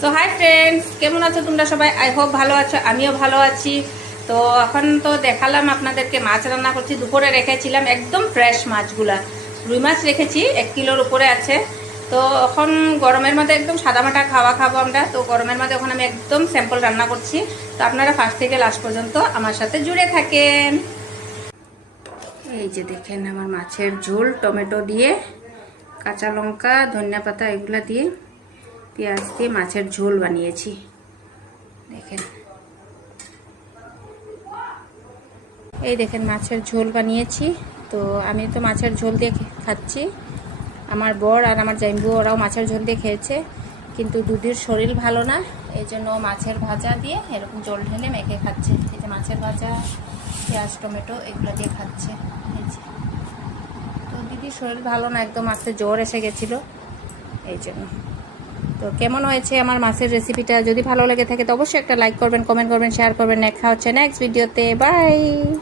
তো hi friends, কেমন আছো তোমরা সবাই? আই হোপ ভালো আছো, আমিও ভালো আছি। তো এখন তো দেখালাম আপনাদেরকে মাছ রান্না করছি। দুপুরে রেখেছিলাম একদম ফ্রেশ মাছগুলা, রুই মাছ রেখেছি 1 কিলোর উপরে আছে। তো এখন গরমের মধ্যে একদম সাদামাটা খাওয়া খাবো আমরা, তো গরমের মধ্যে এখন আমি একদম স্যাম্পল রান্না করছি। তো আপনারা ফার্স্ট থেকে লাস্ট পর্যন্ত আমার সাথে জুড়ে থাকেন। এই যে দেখেন আমার মাছের ঝোল, টমেটো দিয়ে, কাঁচা লঙ্কা, ধনিয়া পাতা এগুলা দিয়ে, পেঁয়াজ দিয়ে মাছের ঝোল বানিয়েছি। দেখেন, এই দেখেন মাছের ঝোল বানিয়েছি। তো আমি তো মাছের ঝোল দিয়ে খাচ্ছি, আমার বর আর আমার জাইম্বু ওরাও মাছের ঝোল দিয়ে খেয়েছে, কিন্তু দুদির শরীর ভালো না, এই জন্য মাছের ভাজা দিয়ে এরকম জল ঢেলে মেখে খাচ্ছে। এই যে মাছের ভাজা, পেঁয়াজ টমেটো এগুলো দিয়ে খাচ্ছে। এই যে, তো দিদির শরীর ভালো না, একদম আস্তে জ্বর এসে গেছিলো, এই জন্য। তো কেমন হয়েছে আমার মাছের রেসিপিটা? যদি ভালো লেগে থাকে তো অবশ্যই একটা লাইক করবেন, কমেন্ট করবেন, শেয়ার করবেন। দেখা হচ্ছে নেক্সট ভিডিওতে। বাই।